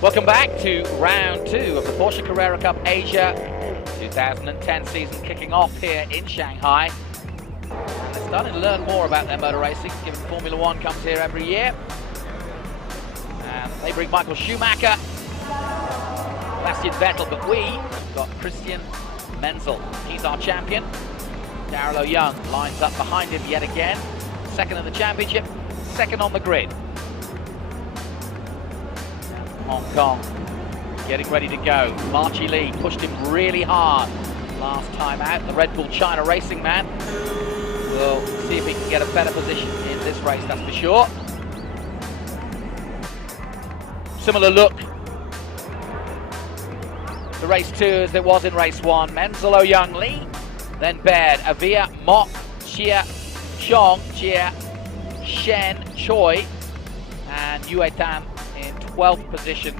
Welcome back to round 2 of the Porsche Carrera Cup Asia 2010 season, kicking off here in Shanghai. And they're starting to learn more about their motor racing, given Formula One comes here every year. And they bring Michael Schumacher, Sebastian Vettel, but we've got Christian Menzel. He's our champion. Darrell Young lines up behind him yet again. Second in the championship, second on the grid. Hong Kong getting ready to go. Marchi Lee pushed him really hard last time out. The Red Bull China racing man. We'll see if he can get a better position in this race, that's for sure. Similar look to race 2 as it was in race 1. Menzel, Young, Lee, then Baird, Avia, Mok, Chia, Chong, Chia, Shen, Choi, and Yuey in 12th position.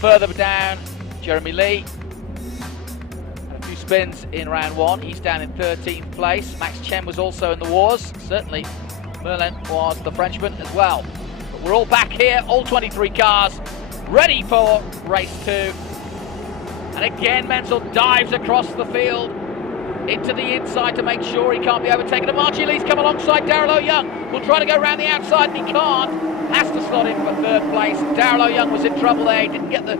Further down, Jeremy Lee had a few spins in round 1. He's down in 13th place. Max Chen was also in the wars. Certainly Merlin was the Frenchman as well. But we're all back here, all 23 cars, ready for race 2. And again, Menzel dives across the field into the inside to make sure he can't be overtaken. And Marchi Lee's come alongside Darrell Young. Will try to go around the outside and he can't. Has to slot in for 3rd place. Darrell Young was in trouble there. He didn't get the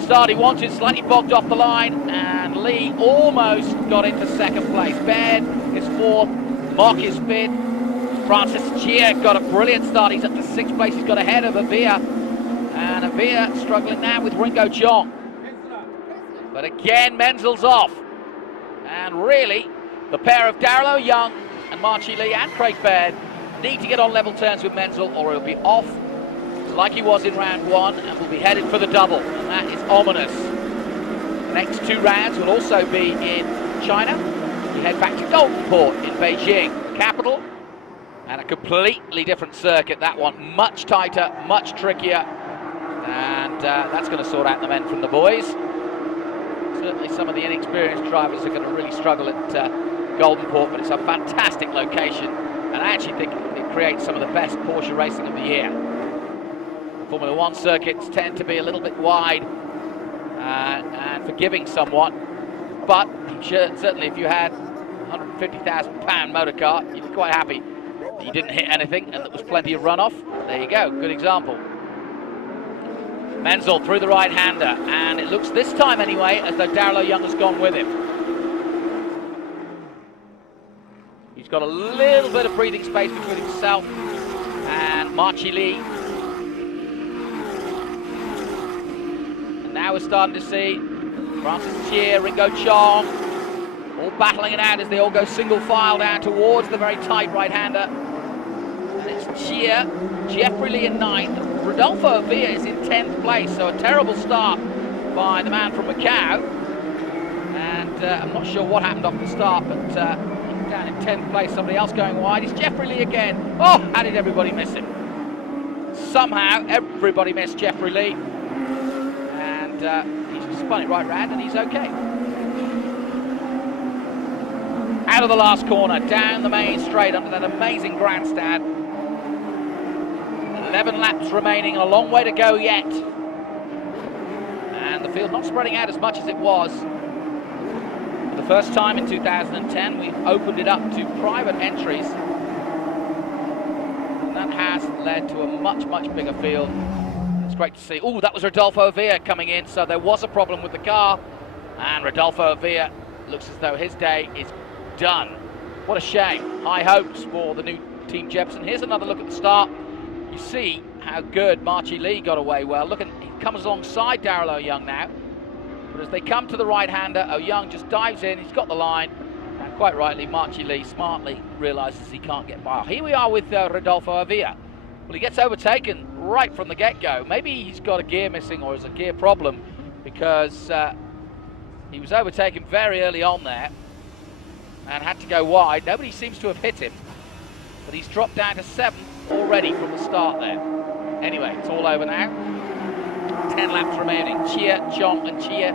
start he wanted. Slightly bogged off the line. And Lee almost got into 2nd place. Baird is 4th. Mok is 5th. Francis Chia got a brilliant start. He's up to 6th place. He's got ahead of Avia. And Avia struggling now with Ringo Chong. But again, Menzel's off. And really, the pair of Darrell Young and Marchi Lee and Craig Baird need to get on level terms with Menzel, or he'll be off like he was in round 1 and will be headed for the double. And that is ominous. Next 2 rounds will also be in China. We head back to Goldenport in Beijing, capital, and a completely different circuit. That one much tighter, much trickier, and that's going to sort out the men from the boys. Certainly some of the inexperienced drivers are going to really struggle at Goldenport, but it's a fantastic location, and I actually think it creates some of the best Porsche racing of the year. Formula One circuits tend to be a little bit wide and forgiving somewhat, but certainly if you had a £150,000 motor car, you'd be quite happy that you didn't hit anything and there was plenty of runoff. There you go, good example. Menzel through the right-hander, and it looks this time anyway as though Darrell Young has gone with him. He's got a little bit of breathing space between himself and Marchi Lee. And now we're starting to see Francis Chia, Ringo Chong, all battling it out as they all go single file down towards the very tight right-hander. And it's Chia, Jeffrey Lee in 9th. Rodolfo Avia is in 10th place, so a terrible start by the man from Macau. And I'm not sure what happened off the start, but down in 10th place, somebody else going wide. It's Jeffrey Lee again. Oh, how did everybody miss him? Somehow, everybody missed Jeffrey Lee. And he's spun it right round, and he's okay. Out of the last corner, down the main straight under that amazing grandstand. 11 laps remaining, a long way to go yet. And the field not spreading out as much as it was. For the first time in 2010, we've opened it up to private entries. And that has led to a much, much bigger field. It's great to see. Oh, that was Rodolfo Avia coming in, so there was a problem with the car. And Rodolfo Avia looks as though his day is done. What a shame. High hopes for the new Team Jepson. Here's another look at the start. You see how good Marchi Lee got away well. Look, he comes alongside Darrell Young now. But as they come to the right-hander, Young just dives in. He's got the line. And quite rightly, Marchi Lee smartly realizes he can't get by. Here we are with Rodolfo Avia. Well, he gets overtaken right from the get-go. Maybe he's got a gear missing or has a gear problem, because he was overtaken very early on there and had to go wide. Nobody seems to have hit him, but he's dropped down to 7th already from the start there. Anyway, it's all over now. 10 laps remaining. Chia, Chong and Chia,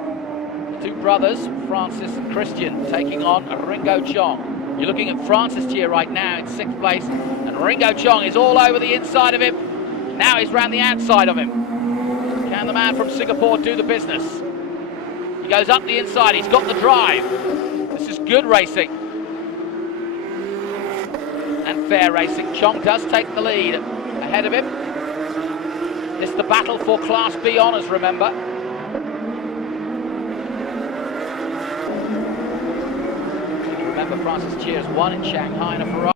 the 2 brothers, Francis and Christian, taking on Ringo Chong. You're looking at Francis Chia right now in 6th place, and Ringo Chong is all over the inside of him. Now he's round the outside of him. Can the man from Singapore do the business? He goes up the inside, he's got the drive. This is good racing. And fair racing. Chong does take the lead ahead of him. It's the battle for Class B honours, remember. Remember, Francis Cheers won in Shanghai in a Ferrari.